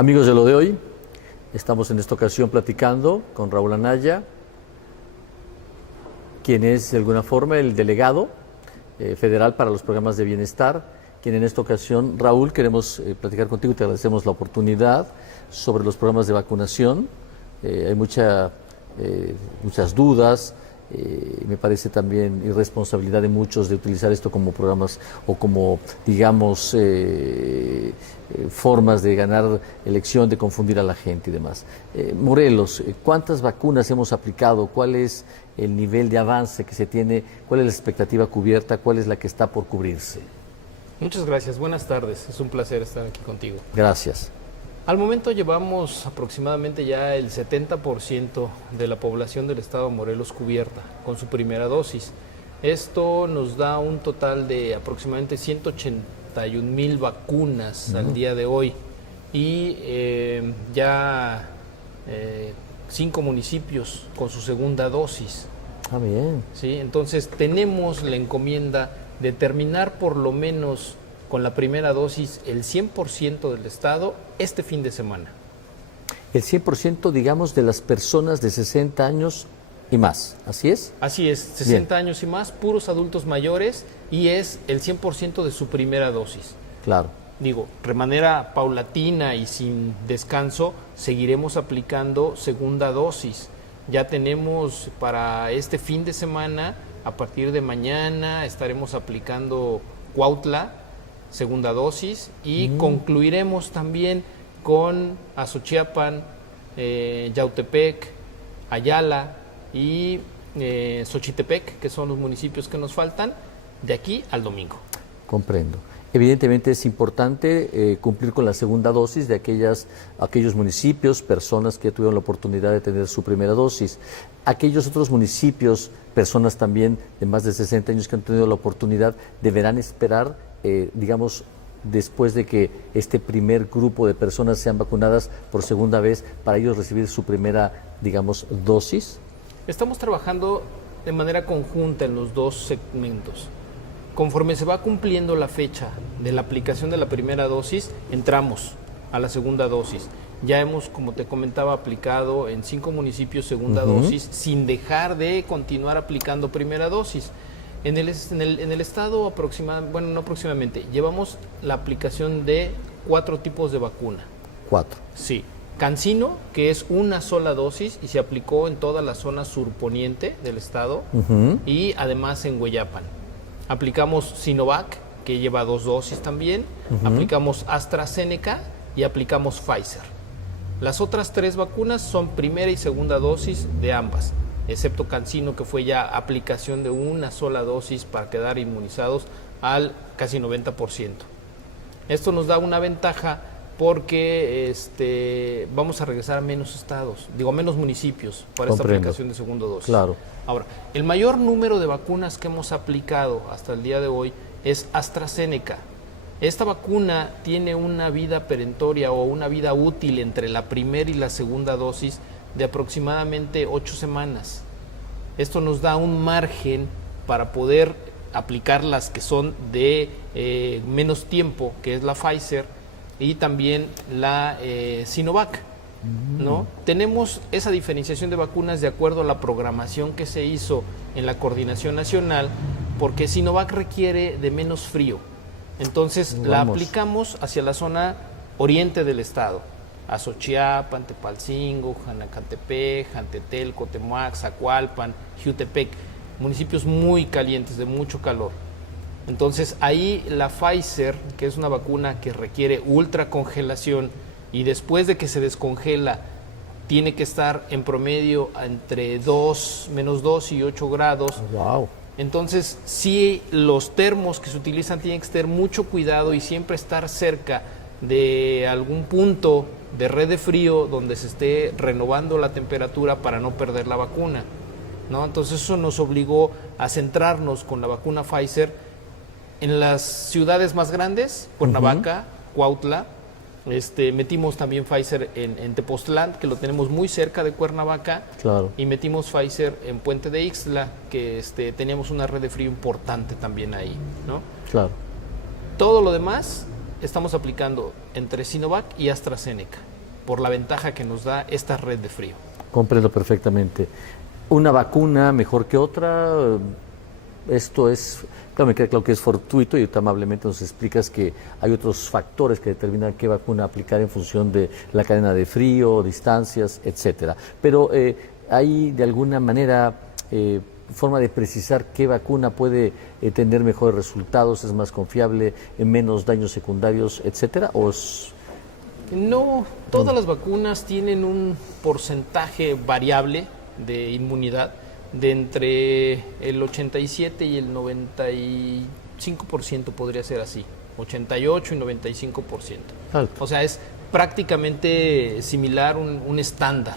Amigos de Lo de Hoy, estamos en esta ocasión platicando con Raúl Anaya, quien es de alguna forma el delegado federal para los programas de bienestar, quien en esta ocasión, Raúl, queremos platicar contigo y te agradecemos la oportunidad sobre los programas de vacunación. Hay muchas dudas. Me parece también irresponsabilidad de muchos de utilizar esto como programas o como, digamos, formas de ganar elección, de confundir a la gente y demás. Morelos, ¿cuántas vacunas hemos aplicado? ¿Cuál es el nivel de avance que se tiene? ¿Cuál es la expectativa cubierta? ¿Cuál es la que está por cubrirse? Muchas gracias, buenas tardes, es un placer estar aquí contigo. Gracias. Al momento llevamos aproximadamente ya el 70% de la población del estado de Morelos cubierta con su primera dosis. Esto nos da un total de aproximadamente 181,000 vacunas al día de hoy y ya 5 municipios con su segunda dosis. Ah, bien. ¿Sí? Entonces tenemos la encomienda de terminar por lo menos con la primera dosis el 100% del estado este fin de semana. El 100%, digamos, de las personas de 60 años y más, ¿así es? Así es, 60 años y más, puros adultos mayores, y es el 100% de su primera dosis. Claro. Digo, de manera paulatina y sin descanso, seguiremos aplicando segunda dosis. Ya tenemos para este fin de semana, a partir de mañana, estaremos aplicando Cuautla, segunda dosis, y concluiremos también con Azochiapan, Yautepec, Ayala y Xochitepec, que son los municipios que nos faltan, de aquí al domingo. Comprendo. Evidentemente es importante cumplir con la segunda dosis de aquellos municipios, personas que tuvieron la oportunidad de tener su primera dosis. Aquellos otros municipios, personas también de más de 60 años que han tenido la oportunidad, deberán esperar, digamos, después de que este primer grupo de personas sean vacunadas por segunda vez, para ellos recibir su primera, digamos, dosis. Estamos trabajando de manera conjunta en los dos segmentos. Conforme se va cumpliendo la fecha de la aplicación de la primera dosis, entramos a la segunda dosis. Ya hemos, como te comentaba, aplicado en 5 municipios segunda dosis, sin dejar de continuar aplicando primera dosis. En el estado aproximadamente, llevamos la aplicación de 4 tipos de vacuna. 4. Sí. CanSino, que es una sola dosis y se aplicó en toda la zona surponiente del estado y además en Hueyapan. Aplicamos Sinovac, que lleva 2 dosis también, aplicamos AstraZeneca y aplicamos Pfizer. Las otras 3 vacunas son primera y segunda dosis de ambas, excepto CanSino, que fue ya aplicación de una sola dosis para quedar inmunizados al casi 90%. Esto nos da una ventaja porque vamos a regresar a menos estados, a menos municipios para esta aplicación de segunda dosis. Claro. Ahora, el mayor número de vacunas que hemos aplicado hasta el día de hoy es AstraZeneca. Esta vacuna tiene una vida perentoria o una vida útil entre la primera y la segunda dosis de aproximadamente 8 semanas. Esto nos da un margen para poder aplicar las que son de menos tiempo, que es la Pfizer, y también la Sinovac, ¿no? Tenemos esa diferenciación de vacunas de acuerdo a la programación que se hizo en la coordinación nacional, porque Sinovac requiere de menos frío. Entonces la aplicamos hacia la zona oriente del estado, Azochiapan, Tepalcingo, Janacantepec, Jantetel, Cotemoac, Zacualpan, Jiutepec, municipios muy calientes, de mucho calor. Entonces ahí la Pfizer, que es una vacuna que requiere ultracongelación y después de que se descongela tiene que estar en promedio entre menos 2 y 8 grados. Wow. Entonces sí, los termos que se utilizan tienen que tener mucho cuidado y siempre estar cerca de algún punto de red de frío donde se esté renovando la temperatura para no perder la vacuna, ¿no? Entonces eso nos obligó a centrarnos con la vacuna Pfizer en las ciudades más grandes, Cuernavaca, Cuautla. Metimos también Pfizer en Tepoztlán, que lo tenemos muy cerca de Cuernavaca. Claro. Y metimos Pfizer en Puente de Ixtla, que teníamos una red de frío importante también ahí, ¿no? Claro. Todo lo demás estamos aplicando entre Sinovac y AstraZeneca. por la ventaja que nos da esta red de frío. Comprendo perfectamente. ¿Una vacuna mejor que otra? Esto es, claro, me queda claro que es fortuito y tú amablemente nos explicas que hay otros factores que determinan qué vacuna aplicar en función de la cadena de frío, distancias, etcétera. Pero ¿hay de alguna manera forma de precisar qué vacuna puede tener mejores resultados, es más confiable, menos daños secundarios, etcétera? ¿O es... No, todas las vacunas tienen un porcentaje variable de inmunidad de entre el 87 y el 95%, podría ser así, 88 y 95%. Alto. O sea, es prácticamente similar, un estándar.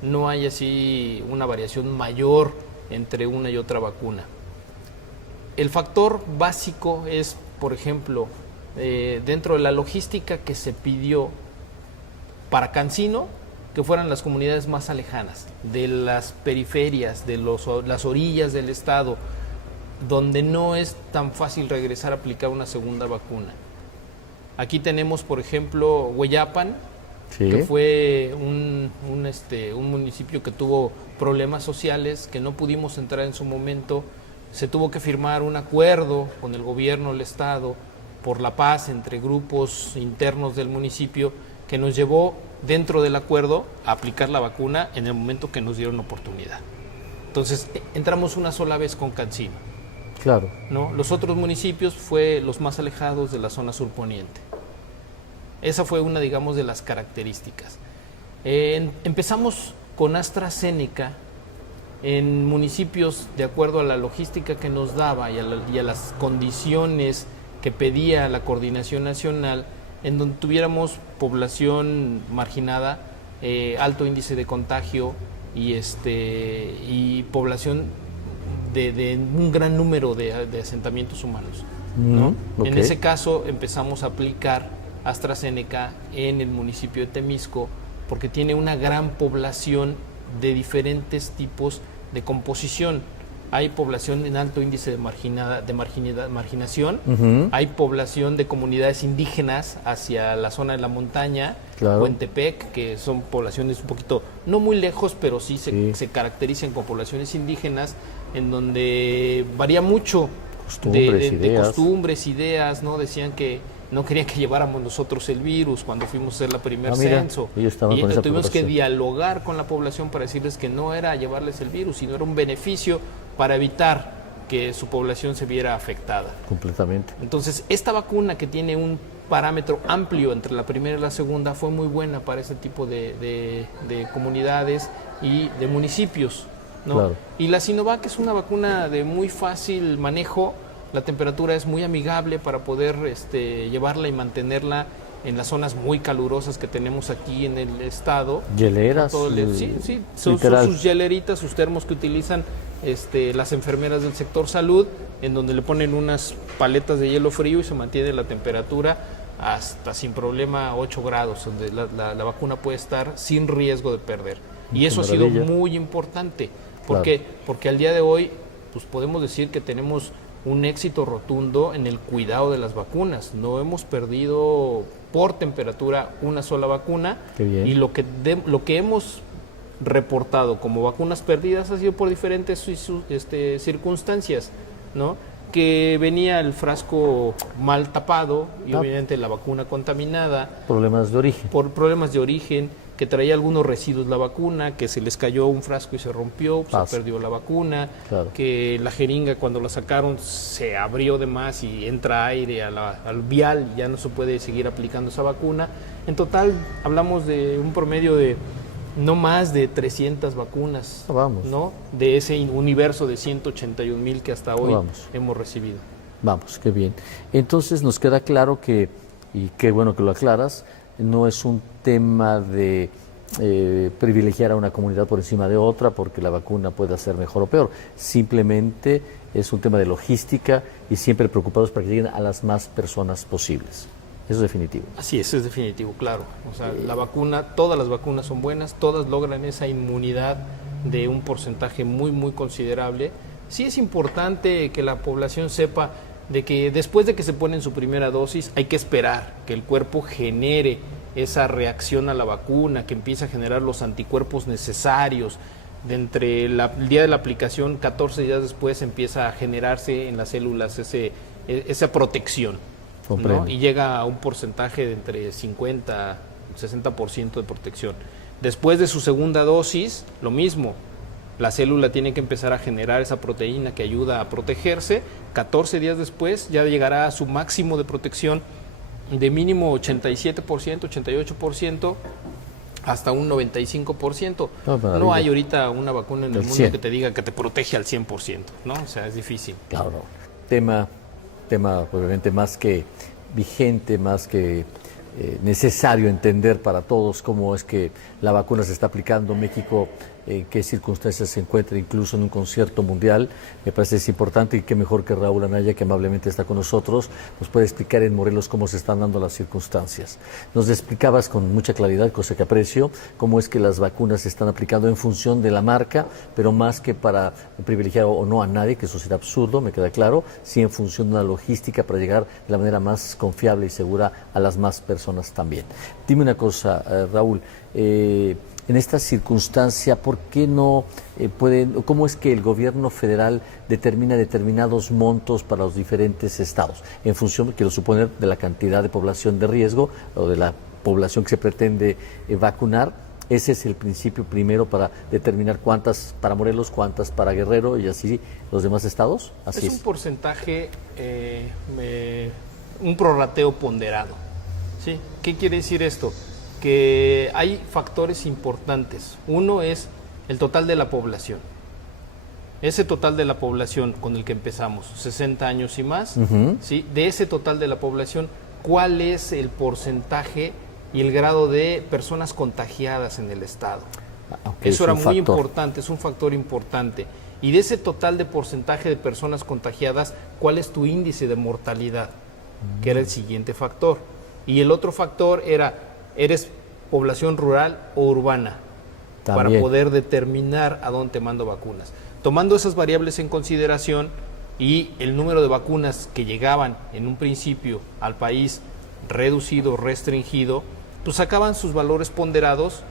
No hay así una variación mayor entre una y otra vacuna. El factor básico es, por ejemplo, dentro de la logística que se pidió para CanSino, que fueran las comunidades más alejanas, de las periferias, de las orillas del estado, donde no es tan fácil regresar a aplicar una segunda vacuna. Aquí tenemos, por ejemplo, Hueyapan, Sí. que fue un municipio que tuvo problemas sociales, que no pudimos entrar en su momento. Se tuvo que firmar un acuerdo con el gobierno del estado por la paz entre grupos internos del municipio, que nos llevó dentro del acuerdo a aplicar la vacuna en el momento que nos dieron oportunidad. Entonces entramos una sola vez con CanSino, Claro. ¿no? Los otros municipios fue los más alejados de la zona surponiente. Esa fue una, digamos, de las características. Empezamos con AstraZeneca en municipios de acuerdo a la logística que nos daba y a las condiciones que pedía la coordinación nacional, en donde tuviéramos población marginada, alto índice de contagio y población de un gran número de asentamientos humanos, ¿no? Okay. En ese caso empezamos a aplicar AstraZeneca en el municipio de Temisco, porque tiene una gran población de diferentes tipos de composición. Hay población en alto índice de marginación, hay población de comunidades indígenas hacia la zona de la montaña, Claro. Huentepec, que son poblaciones un poquito, no muy lejos, pero sí se caracterizan como poblaciones indígenas, en donde varía mucho de costumbres, ideas, ¿no? Decían que no querían que lleváramos nosotros el virus cuando fuimos a hacer la primer censo. Y tuvimos que dialogar con la población para decirles que no era llevarles el virus, sino era un beneficio para evitar que su población se viera afectada. Completamente. Entonces, esta vacuna, que tiene un parámetro amplio entre la primera y la segunda, fue muy buena para este tipo de comunidades y de municipios, ¿no? Claro. Y la Sinovac es una vacuna de muy fácil manejo. La temperatura es muy amigable para poder llevarla y mantenerla en las zonas muy calurosas que tenemos aquí en el estado. Hieleras. Sí, son sus hieleritas, sus termos que utilizan las enfermeras del sector salud, en donde le ponen unas paletas de hielo frío y se mantiene la temperatura hasta sin problema 8 grados, donde la vacuna puede estar sin riesgo de perder. Y eso ha sido muy importante, porque al día de hoy pues podemos decir que tenemos un éxito rotundo en el cuidado de las vacunas. No hemos perdido por temperatura una sola vacuna. Qué bien. Y lo que hemos reportado como vacunas perdidas ha sido por diferentes circunstancias, ¿no? Que venía el frasco mal tapado y obviamente la vacuna contaminada. Problemas de origen. Por problemas de origen, que traía algunos residuos la vacuna, que se les cayó un frasco y se rompió, se perdió la vacuna, Claro. que la jeringa cuando la sacaron se abrió de más y entra aire al vial y ya no se puede seguir aplicando esa vacuna. En total hablamos de un promedio de no más de 300 vacunas, ¿no? De ese universo de 181,000 que hasta hoy hemos recibido. Vamos, qué bien. Entonces nos queda claro que, y qué bueno que lo aclaras, no es un tema de privilegiar a una comunidad por encima de otra porque la vacuna pueda ser mejor o peor. Simplemente es un tema de logística y siempre preocupados para que lleguen a las más personas posibles. Eso es definitivo. Así es definitivo, claro. O sea, la vacuna, todas las vacunas son buenas, todas logran esa inmunidad de un porcentaje muy, muy considerable. Sí es importante que la población sepa de que después de que se ponen su primera dosis hay que esperar que el cuerpo genere esa reacción a la vacuna, que empieza a generar los anticuerpos necesarios. De el día de la aplicación, 14 días después, empieza a generarse en las células esa protección, ¿no? Y llega a un porcentaje de entre 50 y 60% de protección. Después de su segunda dosis, lo mismo. La célula tiene que empezar a generar esa proteína que ayuda a protegerse. 14 días después ya llegará a su máximo de protección de mínimo 87%, 88%, hasta un 95%. No hay ahorita una vacuna en el mundo que te diga que te protege al 100%, ¿no? O sea, es difícil. Claro. Tema obviamente más que vigente, más que necesario entender para todos cómo es que la vacuna se está aplicando en México, en qué circunstancias se encuentra, incluso en un concierto mundial. Me parece es importante, y qué mejor que Raúl Anaya, que amablemente está con nosotros, nos puede explicar en Morelos cómo se están dando las circunstancias. Nos explicabas con mucha claridad, cosa que aprecio, cómo es que las vacunas se están aplicando en función de la marca, pero más que para privilegiar o no a nadie, que eso sería absurdo, me queda claro, sí en función de una logística para llegar de la manera más confiable y segura a las más personas también. Dime una cosa, Raúl, en esta circunstancia, ¿por qué no cómo es que el gobierno federal determina determinados montos para los diferentes estados? En función, quiero suponer, de la cantidad de población de riesgo o de la población que se pretende vacunar. Ese es el principio primero para determinar cuántas para Morelos, cuántas para Guerrero y así los demás estados. Así es un porcentaje, un prorrateo ponderado. ¿Sí? ¿Qué quiere decir esto? Que hay factores importantes. Uno es el total de la población. Ese total de la población con el que empezamos, 60 años y más, ¿sí? De ese total de la población, ¿cuál es el porcentaje y el grado de personas contagiadas en el estado? Eso era muy importante, es un factor importante. Y de ese total de porcentaje de personas contagiadas, ¿cuál es tu índice de mortalidad? Que era el siguiente factor. Y el otro factor era, ¿eres población rural o urbana? También. Para poder determinar a dónde te mando vacunas. Tomando esas variables en consideración y el número de vacunas que llegaban en un principio al país reducido, restringido, pues sacaban sus valores ponderados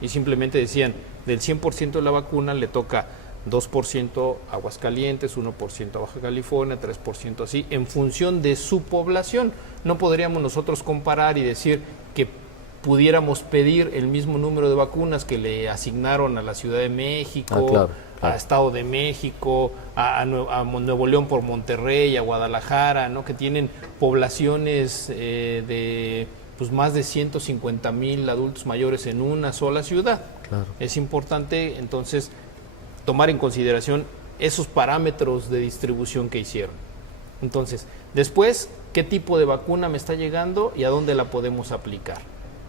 y simplemente decían, del 100% de la vacuna le toca 2% a Aguascalientes, 1% a Baja California, 3% así, en función de su población. No podríamos nosotros comparar y decir que pudiéramos pedir el mismo número de vacunas que le asignaron a la Ciudad de México, a Estado de México, a Nuevo León por Monterrey, a Guadalajara, ¿no? Que tienen poblaciones de pues más de 150,000 adultos mayores en una sola ciudad. Claro. Es importante entonces tomar en consideración esos parámetros de distribución que hicieron. Entonces, después, ¿qué tipo de vacuna me está llegando y a dónde la podemos aplicar?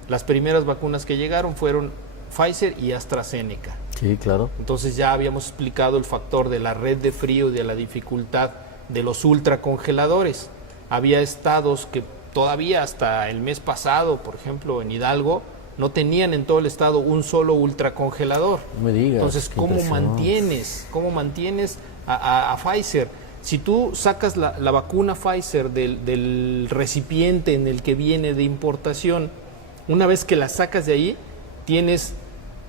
Las primeras vacunas que llegaron fueron Pfizer y AstraZeneca. Sí, claro. Entonces ya habíamos explicado el factor de la red de frío y de la dificultad de los ultracongeladores. Había estados que todavía hasta el mes pasado, por ejemplo, en Hidalgo, no tenían en todo el estado un solo ultracongelador. No me digas. Entonces, ¿cómo mantienes a Pfizer? Si tú sacas la vacuna Pfizer del recipiente en el que viene de importación, una vez que la sacas de ahí,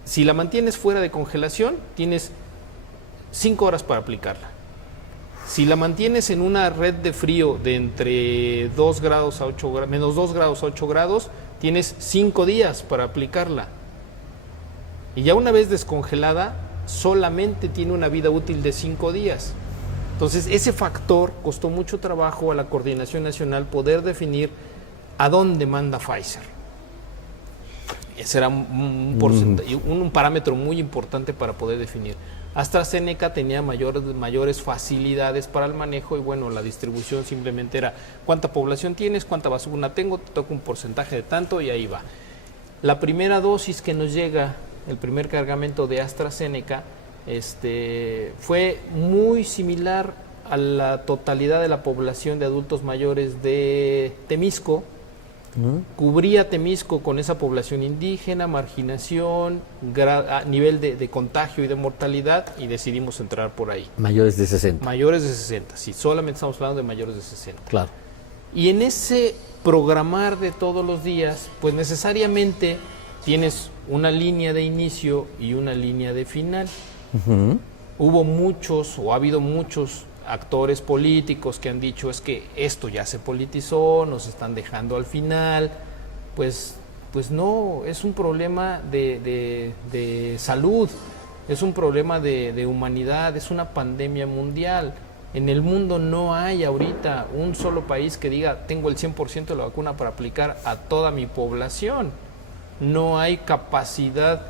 si la mantienes fuera de congelación, tienes 5 horas para aplicarla. Si la mantienes en una red de frío de entre 2 grados a 8 grados, menos 2 grados a 8 grados, tienes 5 días para aplicarla. Y ya una vez descongelada, solamente tiene una vida útil de 5 días. Entonces, ese factor costó mucho trabajo a la Coordinación Nacional poder definir a dónde manda Pfizer. Ese era un parámetro muy importante para poder definir. AstraZeneca tenía mayores facilidades para el manejo y bueno, la distribución simplemente era cuánta población tienes, cuánta vacuna tengo, te toca un porcentaje de tanto y ahí va. La primera dosis que nos llega, el primer cargamento de AstraZeneca, fue muy similar a la totalidad de la población de adultos mayores de Temisco. Cubría Temisco con esa población indígena, marginación, nivel de contagio y de mortalidad, y decidimos entrar por ahí. Mayores de 60. Mayores de 60, sí, solamente estamos hablando de mayores de 60. Claro. Y en ese programar de todos los días, pues necesariamente tienes una línea de inicio y una línea de final. Hubo muchos, o ha habido muchos actores políticos que han dicho es que esto ya se politizó, nos están dejando al final. Pues no, es un problema de salud, es un problema de humanidad, es una pandemia mundial. En el mundo no hay ahorita un solo país que diga tengo el 100% de la vacuna para aplicar a toda mi población. No hay capacidad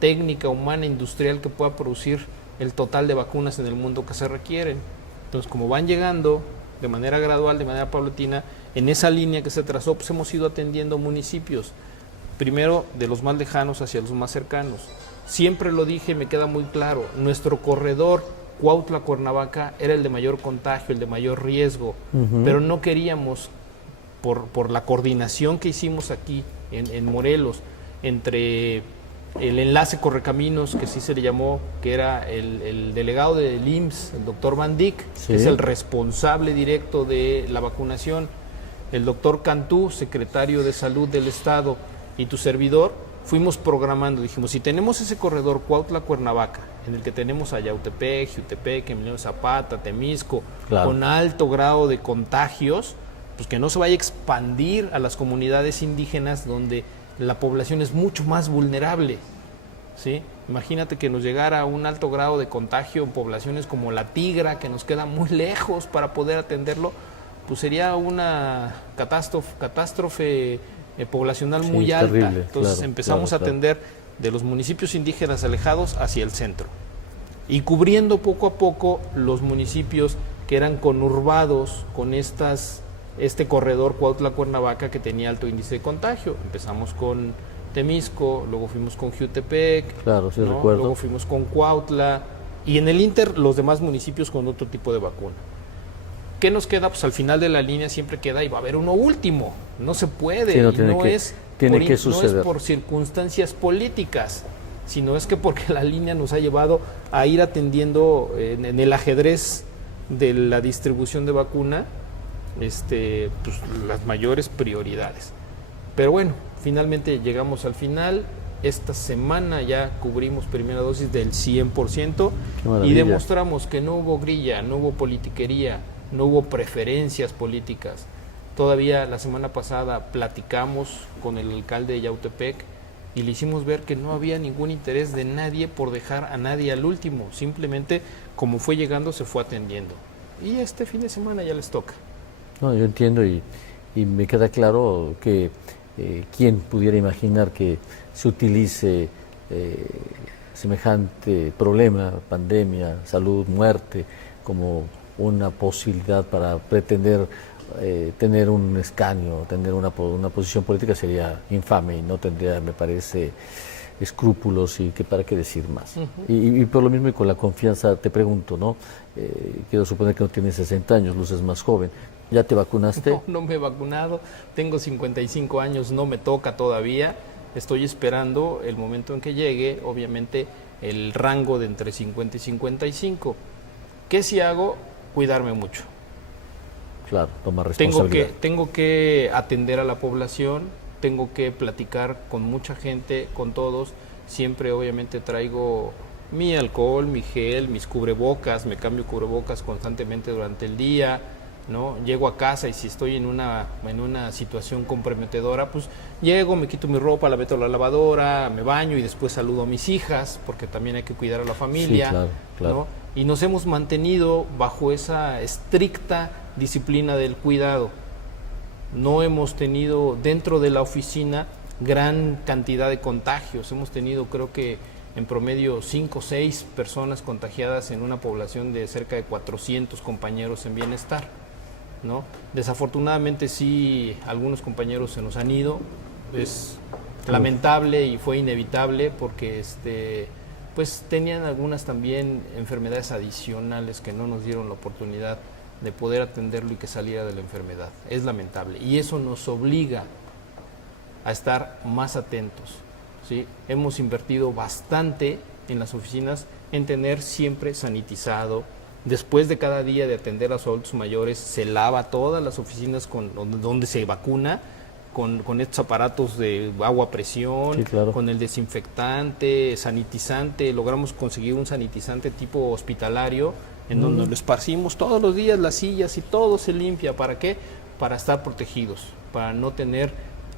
técnica, humana, industrial que pueda producir el total de vacunas en el mundo que se requieren. Entonces, como van llegando de manera gradual, de manera paulatina, en esa línea que se trazó, pues hemos ido atendiendo municipios, primero de los más lejanos hacia los más cercanos. Siempre lo dije, me queda muy claro, nuestro corredor Cuautla-Cuernavaca era el de mayor contagio, el de mayor riesgo, pero no queríamos, por la coordinación que hicimos aquí en Morelos, entre el enlace Correcaminos, que sí se le llamó, que era el delegado del IMSS, el doctor Van Dyck, que es el responsable directo de la vacunación, el doctor Cantú, secretario de Salud del Estado, y tu servidor, fuimos programando. Dijimos, si tenemos ese corredor Cuautla-Cuernavaca, en el que tenemos a Yautepec, Jiutepec, Emiliano Zapata, Temisco, con alto grado de contagios, pues que no se vaya a expandir a las comunidades indígenas donde la población es mucho más vulnerable, ¿sí? Imagínate que nos llegara un alto grado de contagio en poblaciones como La Tigra, que nos queda muy lejos para poder atenderlo, pues sería una catástrofe poblacional muy alta. Terrible, entonces empezamos a atender de los municipios indígenas alejados hacia el centro y cubriendo poco a poco los municipios que eran conurbados con este corredor Cuautla-Cuernavaca que tenía alto índice de contagio. Empezamos con Temisco, luego fuimos con Jiutepec, luego fuimos con Cuautla y en el Inter los demás municipios con otro tipo de vacuna. ¿Qué nos queda? Pues al final de la línea siempre queda y va a haber uno último. No se puede, sí, no es por circunstancias políticas, sino es que porque la línea nos ha llevado a ir atendiendo en el ajedrez de la distribución de vacuna pues, las mayores prioridades. Pero bueno, finalmente llegamos al final. Esta semana ya cubrimos primera dosis del 100% y demostramos que no hubo grilla, no hubo politiquería, no hubo preferencias políticas. Todavía la semana pasada platicamos con el alcalde de Yautepec y le hicimos ver que no había ningún interés de nadie por dejar a nadie al último. Simplemente, como fue llegando, se fue atendiendo. Y este fin de semana ya les toca. No, yo entiendo y me queda claro que quién pudiera imaginar que se utilice semejante problema, pandemia, salud, muerte, como una posibilidad para pretender tener un escaño, tener una posición política. Sería infame y no tendría, me parece, escrúpulos y que para qué decir más. Y por lo mismo y con la confianza te pregunto, ¿no? Quiero suponer que no tienes 60 años, luces más joven. ¿Ya te vacunaste? No me he vacunado, tengo 55 años, no me toca todavía. Estoy esperando el momento en que llegue, obviamente, el rango de entre 50 y 55. ¿Qué si hago? Cuidarme mucho. Claro, tomar responsabilidad. Tengo que atender a la población, tengo que platicar con mucha gente, con todos. Siempre, obviamente, traigo mi alcohol, mi gel, mis cubrebocas, me cambio cubrebocas constantemente durante el día, ¿no? Llego a casa y si estoy en una situación comprometedora, pues llego, me quito mi ropa, la meto a la lavadora, me baño y después saludo a mis hijas, porque también hay que cuidar a la familia, sí, claro. ¿no? Y nos hemos mantenido bajo esa estricta disciplina del cuidado. No hemos tenido dentro de la oficina gran cantidad de contagios, hemos tenido creo que en promedio 5 o 6 personas contagiadas en una población de cerca de 400 compañeros en bienestar, ¿no? Desafortunadamente sí, algunos compañeros se nos han ido, es lamentable y fue inevitable porque pues tenían algunas también enfermedades adicionales que no nos dieron la oportunidad de poder atenderlo y que saliera de la enfermedad. Es lamentable y eso nos obliga a estar más atentos, ¿sí? Hemos invertido bastante en las oficinas en tener siempre sanitizado Después de cada día de atender a los adultos mayores, se lava todas las oficinas donde se vacuna con estos aparatos de agua a presión, Sí, claro. con el desinfectante, sanitizante. Logramos conseguir un sanitizante tipo hospitalario en donde lo esparcimos todos los días, las sillas y todo se limpia. ¿Para qué? Para estar protegidos, para no tener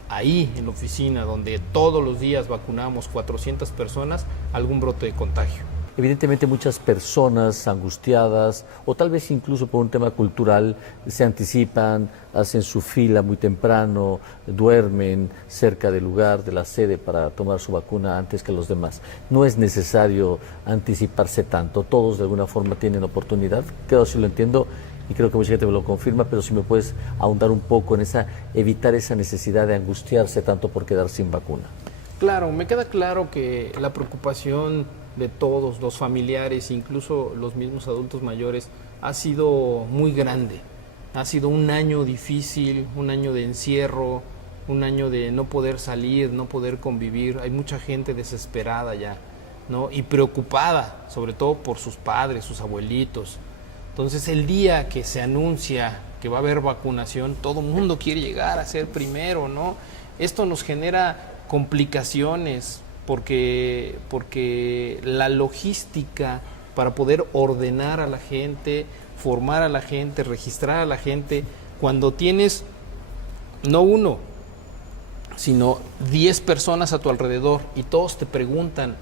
ahí en la oficina donde todos los días vacunamos 400 personas algún brote de contagio. Evidentemente muchas personas angustiadas o tal vez incluso por un tema cultural se anticipan, hacen su fila muy temprano, duermen cerca del lugar, de la sede para tomar su vacuna antes que los demás. No es necesario anticiparse tanto, todos de alguna forma tienen oportunidad, creo si lo entiendo y creo que mucha gente me lo confirma, pero si me puedes ahondar un poco en evitar esa necesidad de angustiarse tanto por quedar sin vacuna. Claro, me queda claro que la preocupación de todos, los familiares, incluso los mismos adultos mayores, ha sido muy grande. Ha sido un año difícil, un año de encierro, un año de no poder salir, no poder convivir. Hay mucha gente desesperada ya, ¿no? Y preocupada, sobre todo por sus padres, sus abuelitos. Entonces, el día que se anuncia que va a haber vacunación, todo el mundo quiere llegar a ser primero, ¿no? Esto nos genera complicaciones porque la logística para poder ordenar a la gente, formar a la gente, registrar a la gente, cuando tienes no uno, sino 10 personas a tu alrededor y todos te preguntan,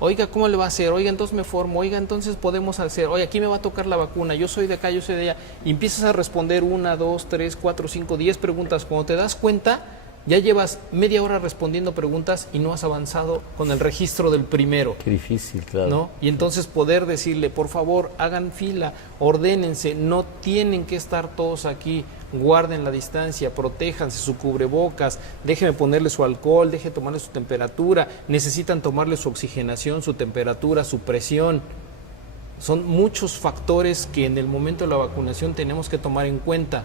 oiga, ¿cómo le va a hacer? Oiga, entonces me formo, oiga, entonces podemos hacer, oiga, aquí me va a tocar la vacuna, yo soy de acá, yo soy de allá, y empiezas a responder 1, 2, 3, 4, 5, 10 preguntas. Cuando te das cuenta, ya llevas media hora respondiendo preguntas y no has avanzado con el registro del primero. Qué difícil, claro. ¿No? Y entonces poder decirle, por favor, hagan fila, ordénense, no tienen que estar todos aquí, guarden la distancia, protéjanse, su cubrebocas, déjenme ponerle su alcohol, déjenme tomarle su temperatura, necesitan tomarle su oxigenación, su temperatura, su presión. Son muchos factores que en el momento de la vacunación tenemos que tomar en cuenta,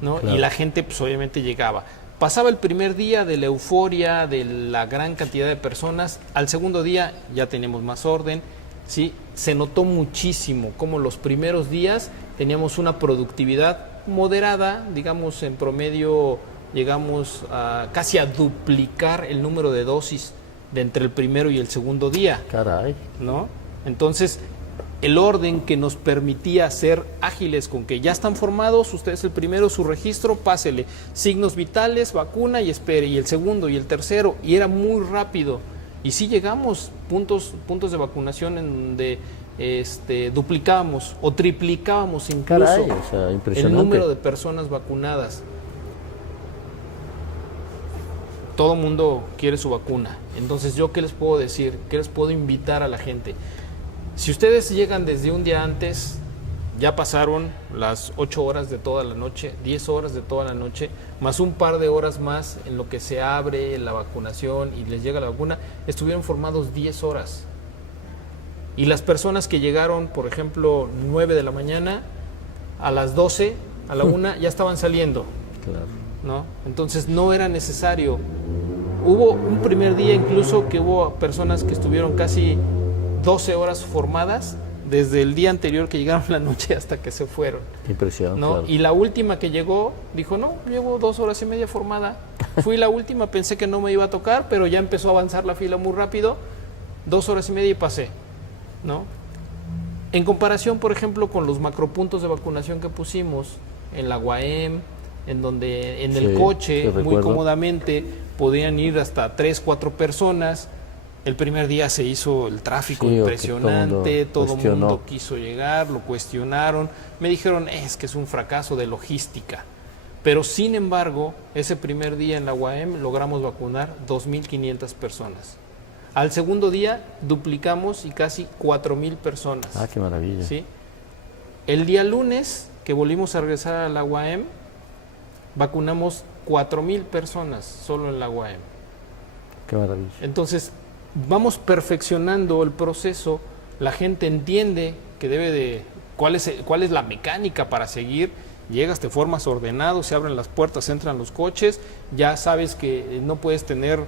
¿no? Claro. Y la gente pues obviamente llegaba. Pasaba el primer día de la euforia, de la gran cantidad de personas, al segundo día ya teníamos más orden, ¿sí? Se notó muchísimo como los primeros días teníamos una productividad moderada, digamos en promedio llegamos casi a duplicar el número de dosis de entre el primero y el segundo día. Caray. ¿No? Entonces, el orden que nos permitía ser ágiles con que ya están formados, usted es el primero, su registro, pásele, signos vitales, vacuna y espere, y el segundo y el tercero, y era muy rápido. Y sí llegamos puntos de vacunación en donde duplicábamos o triplicábamos incluso. Caray, o sea, impresionante. El número de personas vacunadas. Todo mundo quiere su vacuna. Entonces, ¿yo qué les puedo decir? ¿Qué les puedo invitar a la gente? Si ustedes llegan desde un día antes, ya pasaron las 8 horas de toda la noche, 10 horas de toda la noche, más un par de horas más en lo que se abre la vacunación y les llega la vacuna, estuvieron formados 10 horas. Y las personas que llegaron, por ejemplo, 9 de la mañana, a las 12, a la 1, ya estaban saliendo. Claro. ¿No? Entonces no era necesario. Hubo un primer día incluso que hubo personas que estuvieron casi 12 horas formadas desde el día anterior que llegaron la noche hasta que se fueron. Impresionante. ¿No? Claro. Y la última que llegó dijo, no, llevo 2 horas y media formada. Fui la última, pensé que no me iba a tocar, pero ya empezó a avanzar la fila muy rápido. 2 horas y media y pasé. ¿No? En comparación, por ejemplo, con los macropuntos de vacunación que pusimos en la UAM, en donde en el coche muy cómodamente podían ir hasta 3, 4 personas. El primer día se hizo el tráfico impresionante, todo el mundo quiso llegar, lo cuestionaron, me dijeron es que es un fracaso de logística, pero sin embargo ese primer día en la UAM logramos vacunar 2.500 personas. Al segundo día duplicamos y casi 4.000 personas. Ah, qué maravilla. ¿Sí? El día lunes que volvimos a regresar a la UAM, vacunamos 4.000 personas solo en la UAM. Qué maravilla. Entonces, vamos perfeccionando el proceso, la gente entiende que debe de cuál es la mecánica para seguir, llegas, te formas ordenado, se abren las puertas, entran los coches, ya sabes que no puedes tener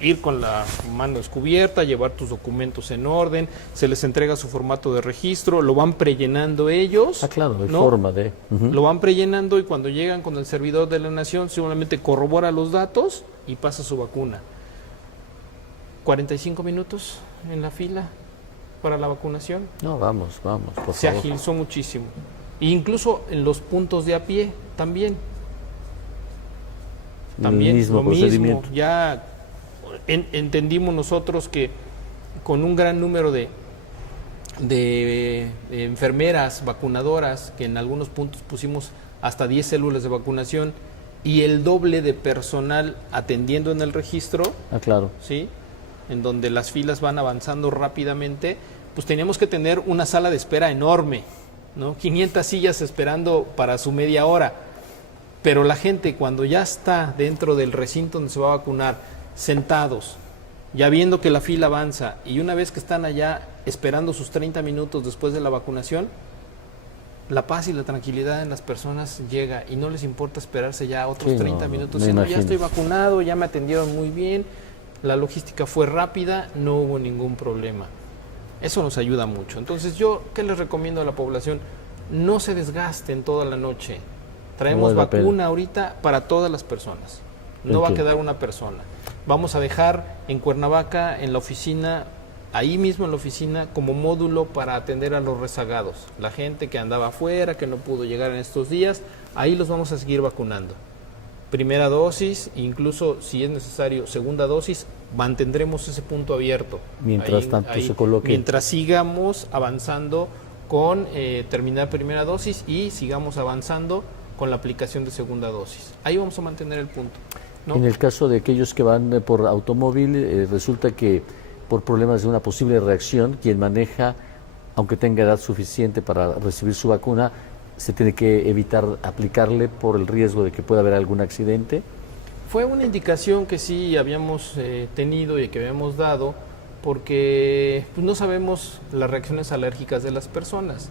ir con la mano descubierta, llevar tus documentos en orden, se les entrega su formato de registro, lo van prellenando ellos. Ah, claro, hay ¿no? forma de... Lo van prellenando y cuando llegan con el servidor de la Nación, simplemente corrobora los datos y pasa su vacuna. 45 minutos en la fila para la vacunación. No, vamos, por Se favor. agilizó muchísimo. E incluso en los puntos de a pie también. También el mismo lo mismo. procedimiento. Ya entendimos nosotros que con un gran número de enfermeras vacunadoras, que en algunos puntos pusimos hasta 10 células de vacunación, y el doble de personal atendiendo en el registro, Ah, claro. ¿sí? En donde las filas van avanzando rápidamente, pues teníamos que tener una sala de espera enorme, ¿no? 500 sillas esperando para su media hora. Pero la gente, cuando ya está dentro del recinto donde se va a vacunar, sentados, ya viendo que la fila avanza, y una vez que están allá esperando sus 30 minutos después de la vacunación, la paz y la tranquilidad en las personas llega y no les importa esperarse ya otros Sí, 30 no, minutos, me sino ya imagino. estoy vacunado, ya me atendieron muy bien, la logística fue rápida, no hubo ningún problema. Eso nos ayuda mucho. Entonces yo, ¿qué les recomiendo a la población? No se desgasten toda la noche. Traemos No vale la pena. vacuna ahorita para todas las personas. No va a Entiendo. quedar una persona. Vamos a dejar en Cuernavaca, en la oficina, ahí mismo en la oficina, como módulo para atender a los rezagados. La gente que andaba afuera, que no pudo llegar en estos días, ahí los vamos a seguir vacunando. Primera dosis, incluso si es necesario segunda dosis, mantendremos ese punto abierto. Mientras tanto se coloque. Mientras sigamos avanzando con terminar primera dosis y sigamos avanzando con la aplicación de segunda dosis. Ahí vamos a mantener el punto, ¿no? En el caso de aquellos que van por automóvil, resulta que por problemas de una posible reacción, quien maneja, aunque tenga edad suficiente para recibir su vacuna, se tiene que evitar aplicarle por el riesgo de que pueda haber algún accidente. Fue una indicación que sí habíamos tenido y que habíamos dado, porque pues, no sabemos las reacciones alérgicas de las personas.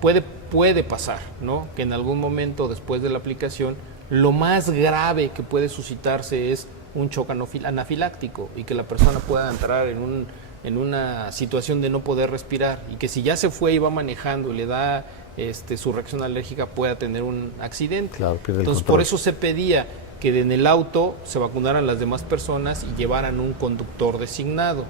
Puede pasar, ¿no? Que en algún momento después de la aplicación, lo más grave que puede suscitarse es un shock anafiláctico y que la persona pueda entrar en una situación de no poder respirar, y que si ya se fue y va manejando y le da su reacción alérgica, pueda tener un accidente. Claro, pierde el Entonces, control. por eso se pedía que en el auto se vacunaran las demás personas y llevaran un conductor designado.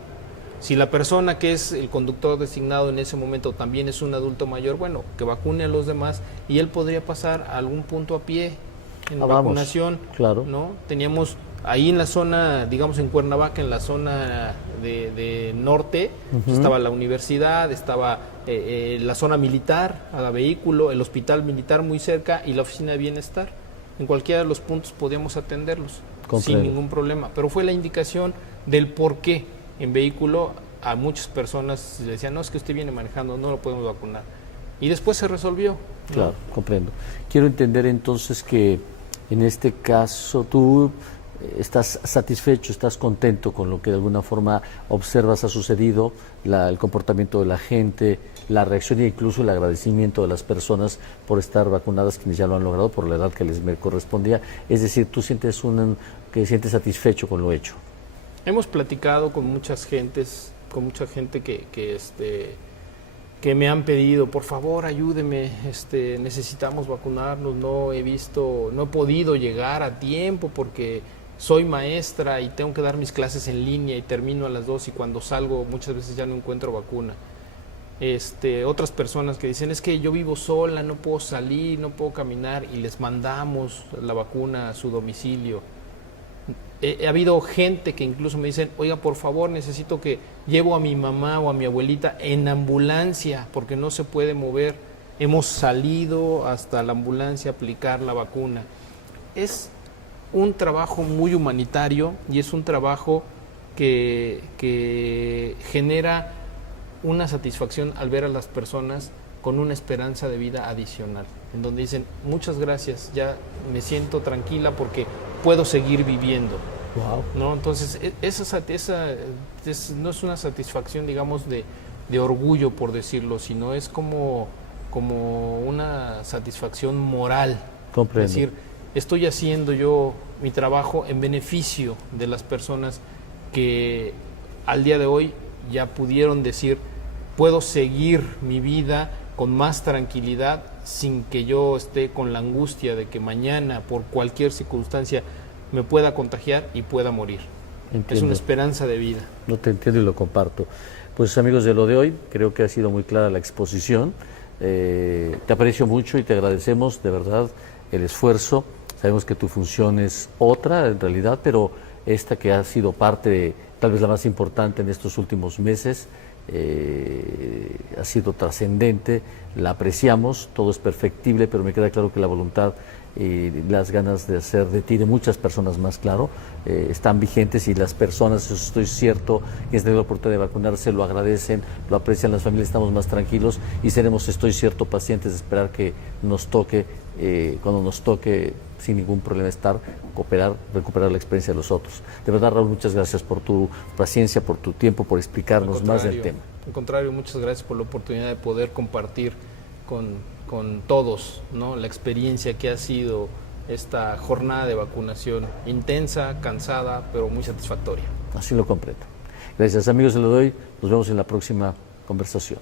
Si la persona que es el conductor designado en ese momento también es un adulto mayor, bueno, que vacune a los demás y él podría pasar a algún punto a pie en Vamos, vacunación. claro. ¿No? Teníamos ahí en la zona, digamos en Cuernavaca, en la zona de norte, pues estaba la universidad, estaba la zona militar, a vehículo, el hospital militar muy cerca y la oficina de bienestar. En cualquiera de los puntos podíamos atenderlos Comprendo. sin ningún problema. Pero fue la indicación del por qué en vehículo a muchas personas le decían, no, es que usted viene manejando, no lo podemos vacunar. Y después se resolvió, ¿no? Claro, comprendo. Quiero entender entonces que en este caso tú estás satisfecho, estás contento con lo que de alguna forma observas ha sucedido, el comportamiento de la gente, la reacción e incluso el agradecimiento de las personas por estar vacunadas, quienes ya lo han logrado por la edad que les correspondía. Es decir, tú sientes que sientes satisfecho con lo hecho. Hemos platicado con mucha gente que me han pedido, por favor, ayúdeme, necesitamos vacunarnos, no he podido llegar a tiempo porque soy maestra y tengo que dar mis clases en línea y termino a las 2 y cuando salgo muchas veces ya no encuentro vacuna. Otras personas que dicen, es que yo vivo sola, no puedo salir, no puedo caminar, y les mandamos la vacuna a su domicilio. Ha habido gente que incluso me dicen, oiga, por favor, necesito que llevo a mi mamá o a mi abuelita en ambulancia porque no se puede mover. Hemos salido hasta la ambulancia a aplicar la vacuna. Es un trabajo muy humanitario y es un trabajo que genera una satisfacción al ver a las personas con una esperanza de vida adicional, en donde dicen, muchas gracias, ya me siento tranquila porque puedo seguir viviendo. Wow. ¿No? Entonces, no es una satisfacción, digamos, de orgullo, por decirlo, sino es como una satisfacción moral. Comprendo. Es decir, estoy haciendo yo mi trabajo en beneficio de las personas que al día de hoy ya pudieron decir, puedo seguir mi vida con más tranquilidad sin que yo esté con la angustia de que mañana por cualquier circunstancia me pueda contagiar y pueda morir. Entiendo. Es una esperanza de vida. No te entiendo y lo comparto. Pues amigos de Lo de Hoy, creo que ha sido muy clara la exposición. Te aprecio mucho y te agradecemos de verdad el esfuerzo. Sabemos que tu función es otra en realidad, pero esta que ha sido parte, tal vez la más importante en estos últimos meses, ha sido trascendente, la apreciamos, todo es perfectible, pero me queda claro que la voluntad y las ganas de hacer de ti, de muchas personas más, claro, están vigentes, y las personas, eso estoy cierto, quienes tienen la oportunidad de vacunarse lo agradecen, lo aprecian, las familias estamos más tranquilos y seremos, estoy cierto, pacientes de esperar que nos toque, cuando nos toque, sin ningún problema estar, cooperar, recuperar la experiencia de los otros. De verdad, Raúl, muchas gracias por tu paciencia, por tu tiempo, por explicarnos más del tema. Al contrario, muchas gracias por la oportunidad de poder compartir con todos, ¿no?, la experiencia que ha sido esta jornada de vacunación intensa, cansada, pero muy satisfactoria. Así lo comprendo. Gracias, amigos, se lo doy. Nos vemos en la próxima conversación.